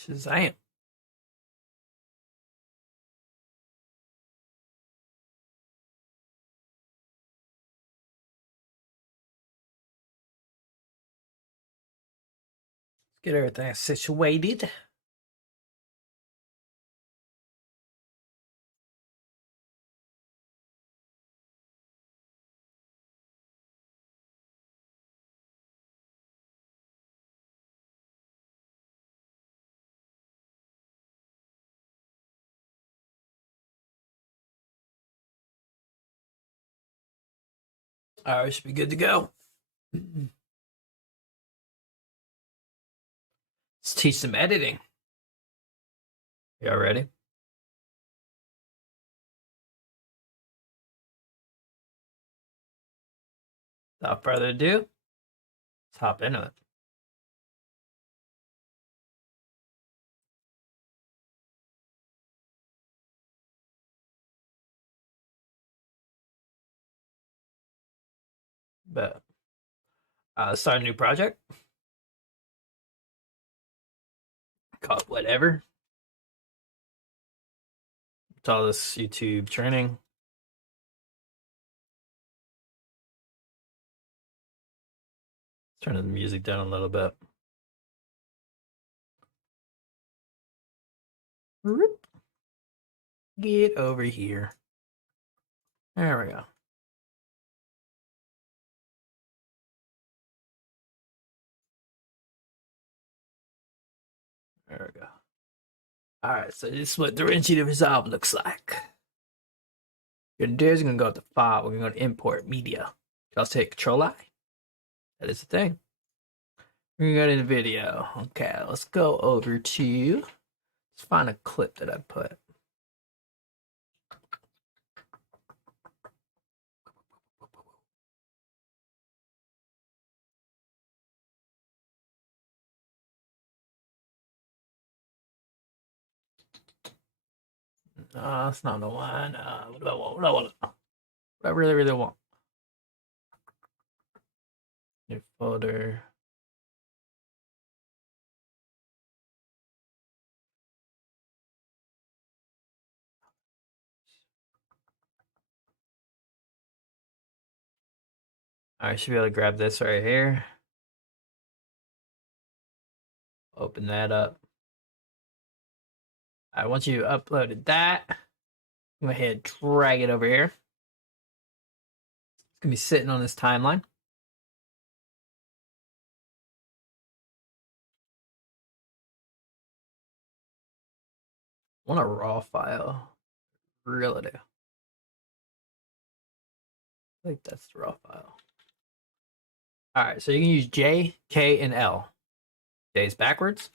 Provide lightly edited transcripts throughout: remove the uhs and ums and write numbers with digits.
Shazam. Let's get everything situated. All right, should be good to go. Let's teach some editing. Y'all ready? Without further ado, let's hop into it. But start a new project. Call it whatever. It's all this YouTube training. Turn the music down a little bit. Get over here. There we go. There we go. All right, so this is what Davinci to resolve looks like. You're gonna do is you're gonna go to file. We're gonna go to import media. I'll take Control I. That is the thing. We're gonna go to the video. Okay, let's go over to. Let's find a clip that I put. No, that's not the one. What do I want? What do I want? What I really, really want. New folder. I should be able to grab this right here. Open that up. I want you uploaded that. Go ahead, drag it over here. It's gonna be sitting on this timeline. I want a raw file. Really do. I think that's the raw file. All right, so you can use J, K, and L. J is backwards.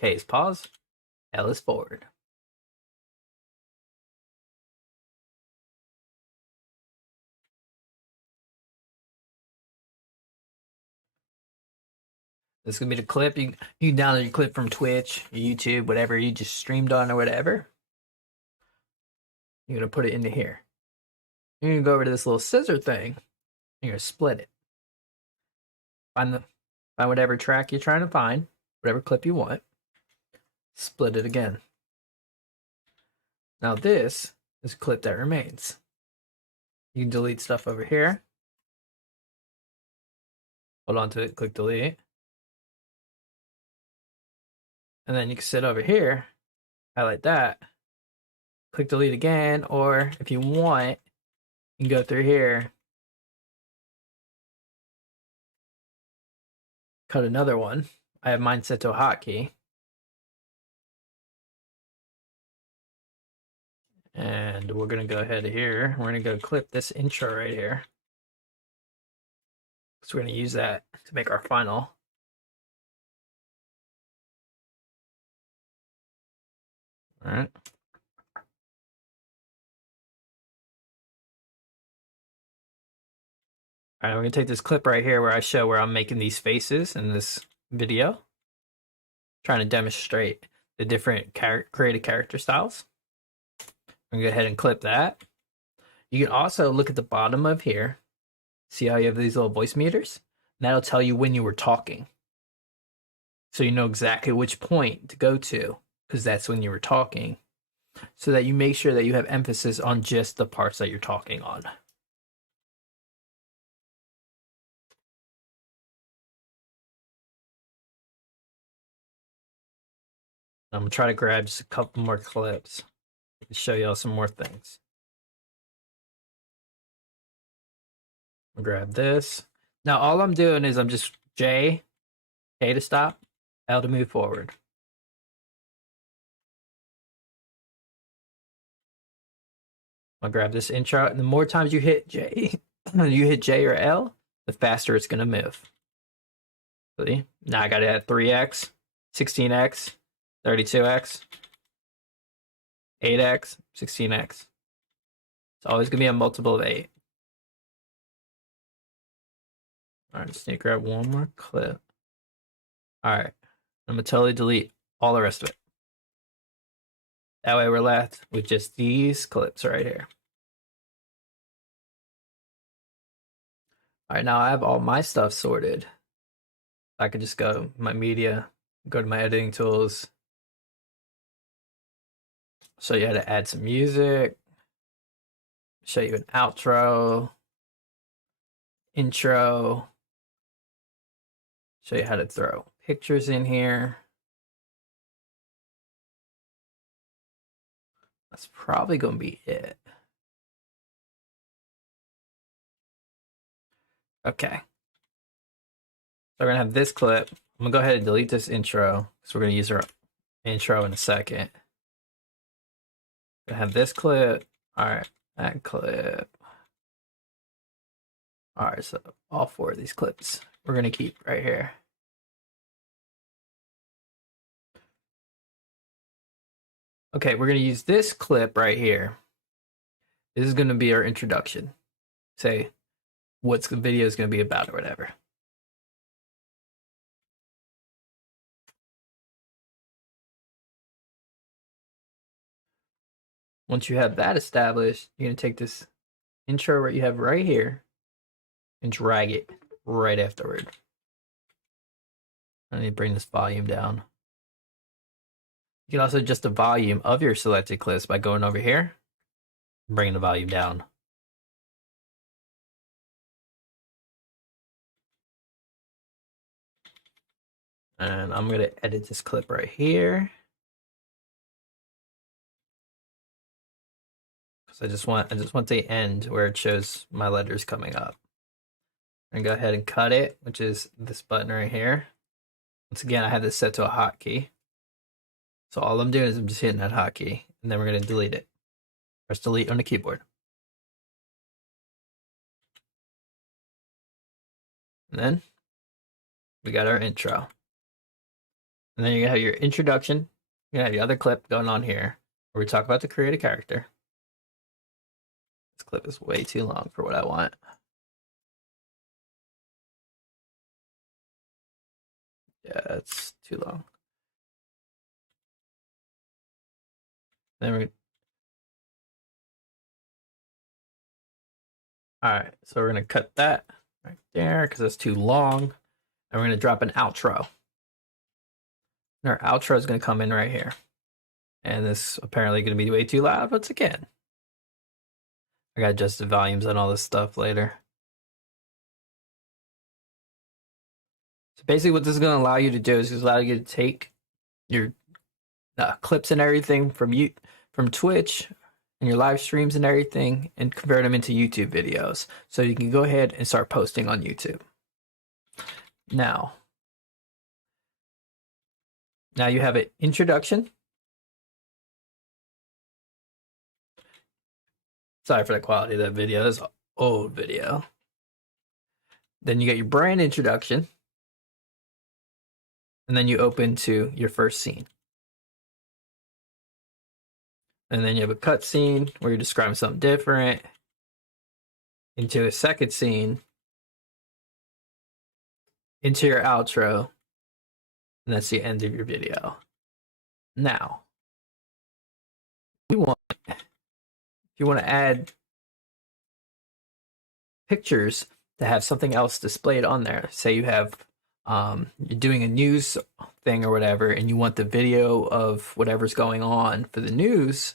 K is pause. L is forward. This is gonna be the clip. You can download your clip from Twitch, YouTube, whatever you just streamed on or whatever. You're gonna put it into here. You're gonna go over to this little scissor thing. You're gonna split it. Find whatever track you're trying to find, whatever clip you want. Split it again. Now this is a clip that remains. You can delete stuff over here. Hold on to it, click delete. And then you can sit over here, highlight that, click delete again, or if you want, you can go through here, cut another one. I have mine set to a hotkey. And we're going to go ahead here. We're going to go clip this intro right here. So we're going to use that to make our final. All right. All right, we're going to take this clip right here where I show where I'm making these faces in this video. Trying to demonstrate the different creative character styles. I'm going to go ahead and clip that. You can also look at the bottom of here. See how you have these little voice meters? And that'll tell you when you were talking. so you know exactly which point to go to, because that's when you were talking, so that you make sure that you have emphasis on just the parts that you're talking on. I'm gonna try to grab just a couple more clips to show y'all some more things. I'll grab this. Now all I'm doing is I'm just J to stop, L to move forward. I'll grab this intro, and the more times you hit J, you hit J or L, the faster it's gonna move. See? Now I gotta add 3x, 16x, 32x, 8x, 16x. It's always gonna be a multiple of 8. Alright, just need to grab one more clip. Alright, I'm gonna totally delete all the rest of it. That way we're left with just these clips right here. Alright, now I have all my stuff sorted. I can just go to my media, go to my editing tools, show you how to add some music, show you an outro, intro, show you how to throw pictures in here. That's probably going to be it. Okay. So we're going to have this clip. I'm going to go ahead and delete this intro because we're going to use our intro in a second. We're going to have this clip. All right, that clip. All right, so all 4 of these clips we're going to keep right here. Okay, we're going to use this clip right here. This is going to be our introduction. Say what the video is going to be about or whatever. Once you have that established, you're going to take this intro that you have right here and drag it right afterward. I need to bring this volume down. You can also adjust the volume of your selected clips by going over here and bringing the volume down. And I'm going to edit this clip right here. Because I just want the end where it shows my letters coming up. And go ahead and cut it, which is this button right here. Once again, I have this set to a hotkey. So all I'm doing is I'm just hitting that hotkey, and then we're going to delete it. Press delete on the keyboard. And then we got our intro. And then you're going to have your introduction. You're going to have your other clip going on here where we talk about the create a character. This clip is way too long for what I want. Yeah, it's too long. Then we. All right, so we're gonna cut that right there because it's too long, and we're gonna drop an outro. And our outro is gonna come in right here, and this apparently gonna be way too loud. Once again, I gotta adjust the volumes and all this stuff later. So basically, what this is gonna allow you to do is allow you to take your clips and everything from Twitch and your live streams and everything and convert them into YouTube videos. So you can go ahead and start posting on YouTube. Now you have an introduction. Sorry for the quality of that video. That's an old video. Then you got your brand introduction. And then you open to your first scene. And then you have a cut scene where you're describing something different. Into a second scene. Into your outro. And that's the end of your video. Now, if you want to add pictures to have something else displayed on there. Say you have you're doing a news thing or whatever, and you want the video of whatever's going on for the news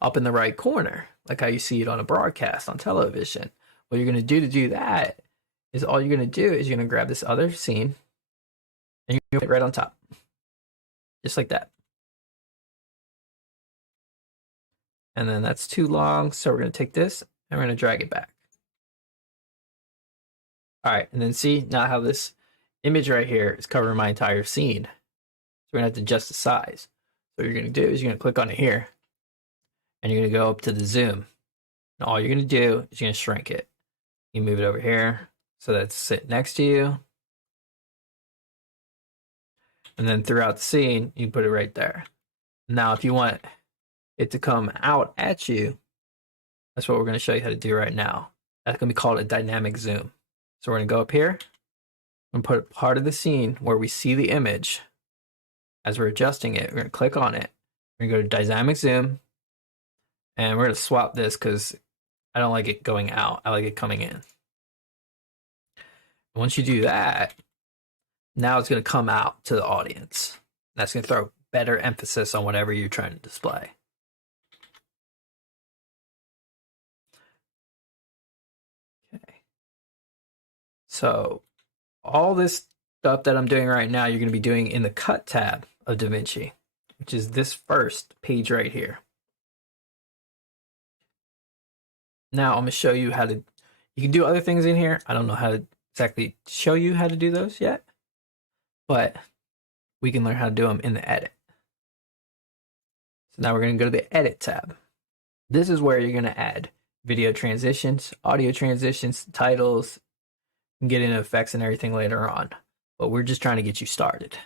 up in the right corner, like how you see it on a broadcast on television. What you're going to do that is all you're going to do is you're going to grab this other scene and you're going to put it right on top, just like that. And then that's too long, so we're going to take this and we're going to drag it back. All right, and then see now how this image right here is covering my entire scene. So we're going to have to adjust the size. So what you're going to do is you're going to click on it here, and you're going to go up to the zoom. And all you're going to do is you're going to shrink it. You move it over here so that's sit next to you. And then throughout the scene, you put it right there. Now, if you want it to come out at you, that's what we're going to show you how to do right now. That's going to be called a dynamic zoom. So we're going to go up here and put a part of the scene where we see the image. As we're adjusting it, we're going to click on it. We're going to go to dynamic zoom. And we're going to swap this because I don't like it going out. I like it coming in. Once you do that, now it's going to come out to the audience. That's going to throw better emphasis on whatever you're trying to display. Okay. So all this stuff that I'm doing right now, you're going to be doing in the Cut tab of Davinci, which is this first page right here. Now I'm going to show you how to, you can do other things in here. I don't know how to exactly show you how to do those yet, but we can learn how to do them in the edit. So now we're going to go to the edit tab. This is where you're going to add video transitions, audio transitions, titles, and get into effects and everything later on. But we're just trying to get you started.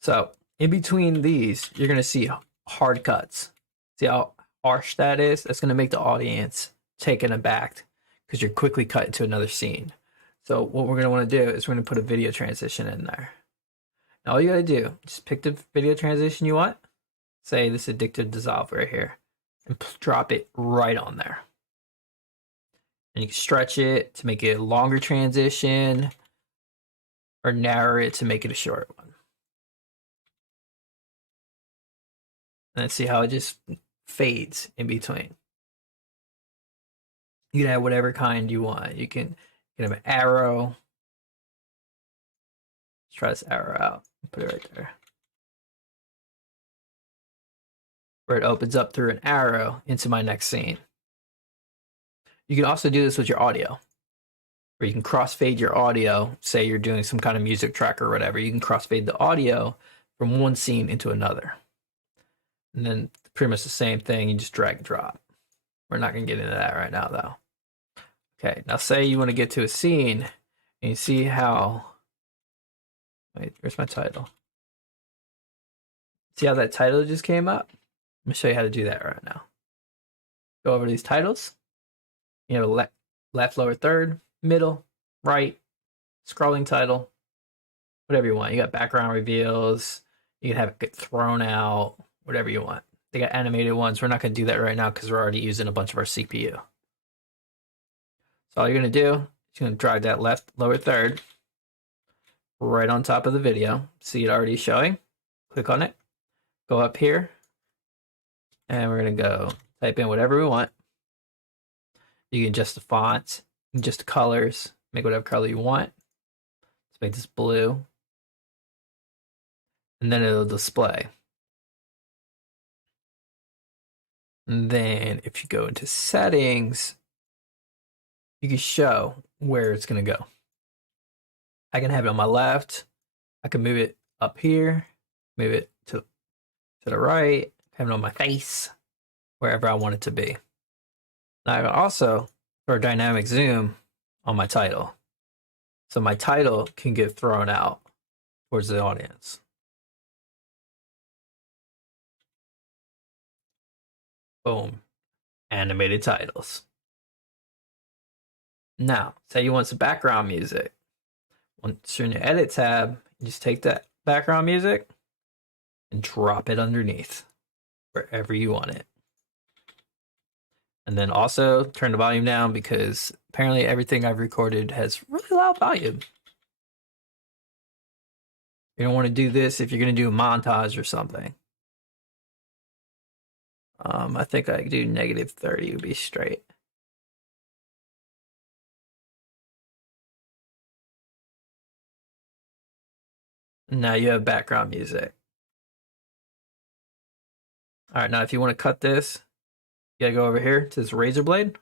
So in between these, you're going to see hard cuts. See how harsh that is? That's going to make the audience taken aback because you're quickly cut into another scene. So what we're going to want to do is we're going to put a video transition in there. Now all you got to do, just pick the video transition you want. Say this addictive dissolve right here. And drop it right on there. And you can stretch it to make it a longer transition or narrow it to make it a short one. And see how it just fades in between. You can have whatever kind you want. You can have an arrow. Let's try this arrow out. Put it right there. Where it opens up through an arrow into my next scene. You can also do this with your audio, where you can crossfade your audio. Say you're doing some kind of music track or whatever. You can crossfade the audio from one scene into another. And then pretty much the same thing. You just drag and drop. We're not going to get into that right now, though. Okay, now say you want to get to a scene, and you see how... Wait, where's my title? See how that title just came up? I'm going to show you how to do that right now. Go over these titles. You have a left, lower third, middle, right, scrolling title, whatever you want. You got background reveals. You can have it get thrown out, whatever you want. They got animated ones. We're not going to do that right now because we're already using a bunch of our CPU. So all you're going to do is you're going to drag that left, lower third right on top of the video. See it already showing. Click on it. Go up here. And we're going to go type in whatever we want. You can adjust the fonts, adjust the colors, make whatever color you want. Let's make this blue. And then it'll display. And then if you go into settings, you can show where it's going to go. I can have it on my left. I can move it up here, move it to the right, have it on my face, wherever I want it to be. Now I can also throw a dynamic zoom on my title. So my title can get thrown out towards the audience. Boom. Animated titles. Now, say you want some background music. Once you're in your edit tab, you just take that background music and drop it underneath wherever you want it. And then also turn the volume down because apparently everything I've recorded has really loud volume. You don't want to do this if you're going to do a montage or something. I think I could do -30 would be straight. Now you have background music. All right, now if you want to cut this, you gotta go over here to this razor blade,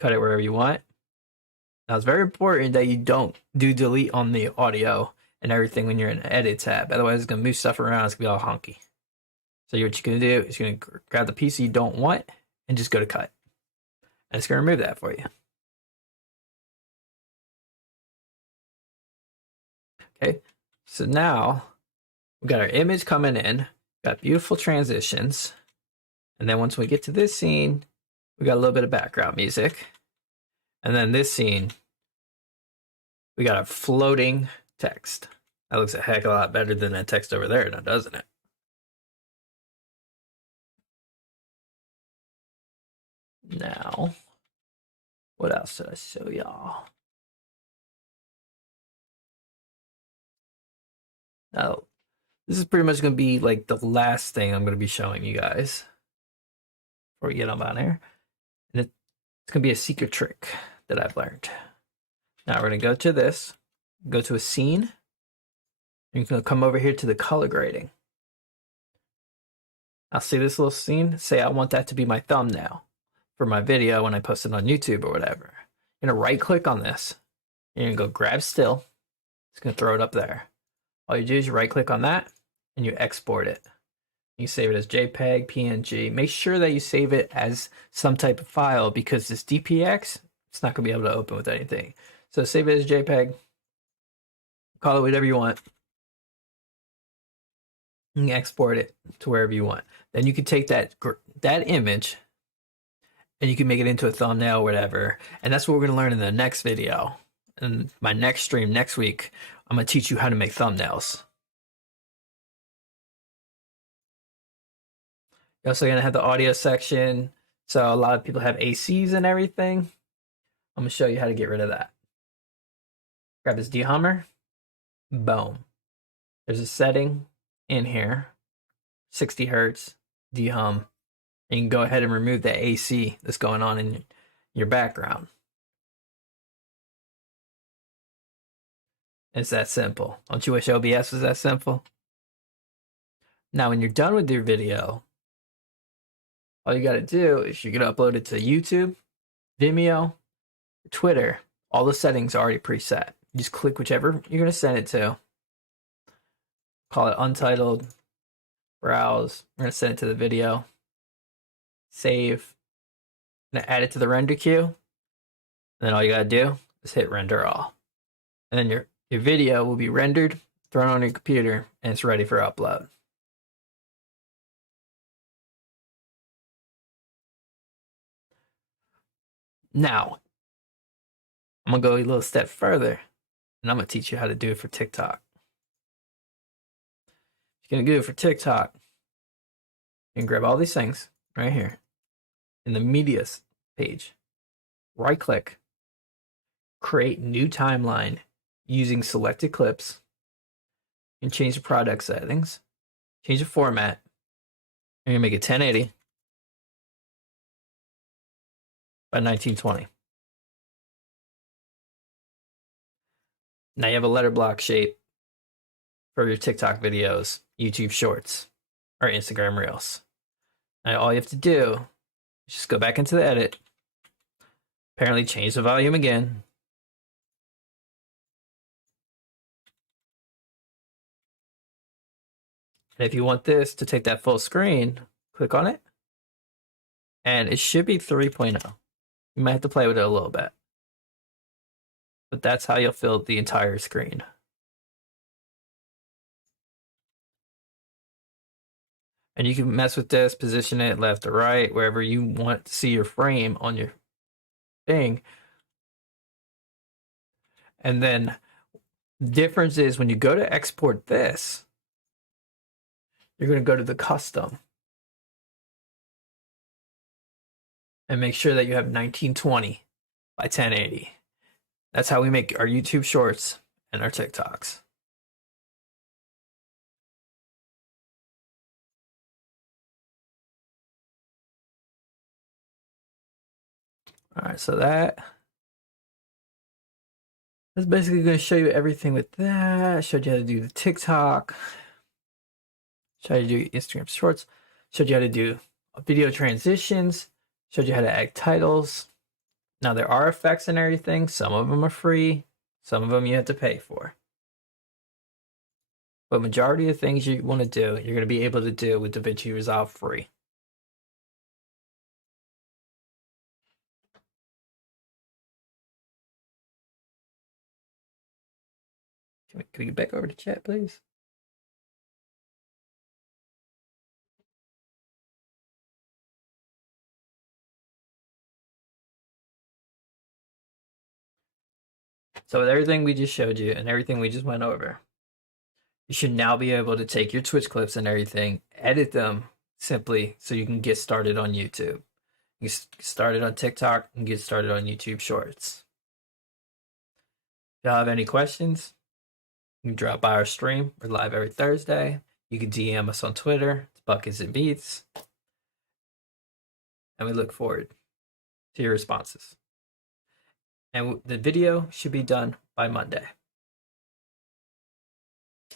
cut it wherever you want. Now it's very important that you don't do delete on the audio and everything when you're in the edit tab. Otherwise it's gonna move stuff around, it's gonna be all honky. So what you're gonna do is you're gonna grab the piece you don't want and just go to cut. And it's gonna remove that for you. Okay, so now we got our image coming in, got beautiful transitions. And then once we get to this scene, we got a little bit of background music. And then this scene, we got a floating text. That looks a heck of a lot better than that text over there now, doesn't it? Now, what else did I show y'all? Now, this is pretty much going to be like the last thing I'm going to be showing you guys before we get on there. And it's going to be a secret trick that I've learned. Now we're going to go to this, go to a scene, and you're going to come over here to the color grading. I'll see this little scene, say I want that to be my thumbnail for my video when I post it on YouTube or whatever. You're going to right click on this, and you're going to go grab still. It's going to throw it up there. All you do is you right click on that and you export it. You save it as JPEG, PNG. Make sure that you save it as some type of file because this DPX, it's not going to be able to open with anything. So save it as JPEG. Call it whatever you want. You can export it to wherever you want. Then you can take that image and you can make it into a thumbnail or whatever. And that's what we're going to learn in the next video. In my next stream next week, I'm going to teach you how to make thumbnails. You're also going to have the audio section. So a lot of people have ACs and everything. I'm going to show you how to get rid of that. Grab this dehummer. Boom. There's a setting in here. 60 hertz. Dehum. And you can go ahead and remove the AC that's going on in your background. It's that simple. Don't you wish OBS was that simple? Now, when you're done with your video, all you got to do is you're going to upload it to YouTube, Vimeo, Twitter. All the settings are already preset. You just click whichever you're going to send it to. Call it untitled. Browse. We're going to send it to the video. Save. I'm going to add it to the render queue. And then all you got to do is hit render all. And then your video will be rendered, thrown on your computer, and it's ready for upload. Now, I'm going to go a little step further, and I'm going to teach you how to do it for TikTok. If you're going to do it for TikTok, you can grab all these things right here in the media page. Right click, create new timeline using selected clips, and change the product settings, change the format. I'm going to make it 1080 by 1920. Now you have a letter block shape for your TikTok videos, YouTube Shorts, or Instagram Reels. Now all you have to do is just go back into the edit, apparently change the volume again, and if you want this to take that full screen, click on it, and it should be 3.0. You might have to play with it a little bit, but that's how you'll fill the entire screen. And you can mess with this, position it left or right, wherever you want to see your frame on your thing. And then the difference is when you go to export this, you're going to go to the custom. and make sure that you have 1920 by 1080. That's how we make our YouTube shorts and our TikToks. All right, so that's basically going to show you everything with that. I showed you how to do the TikTok. Showed you how to do Instagram shorts. Showed you how to do video transitions. Showed you how to add titles. Now there are effects and everything. Some of them are free. Some of them you have to pay for. But majority of things you want to do, you're going to be able to do with DaVinci Resolve free. Can we get back over to chat, please? So with everything we just showed you and everything we just went over, you should now be able to take your Twitch clips and everything, edit them simply so you can get started on YouTube. You get started on TikTok and get started on YouTube Shorts. If y'all have any questions, you can drop by our stream. We're live every Thursday. You can DM us on Twitter. It's Buckets and Beats. And we look forward to your responses. And the video should be done by Monday.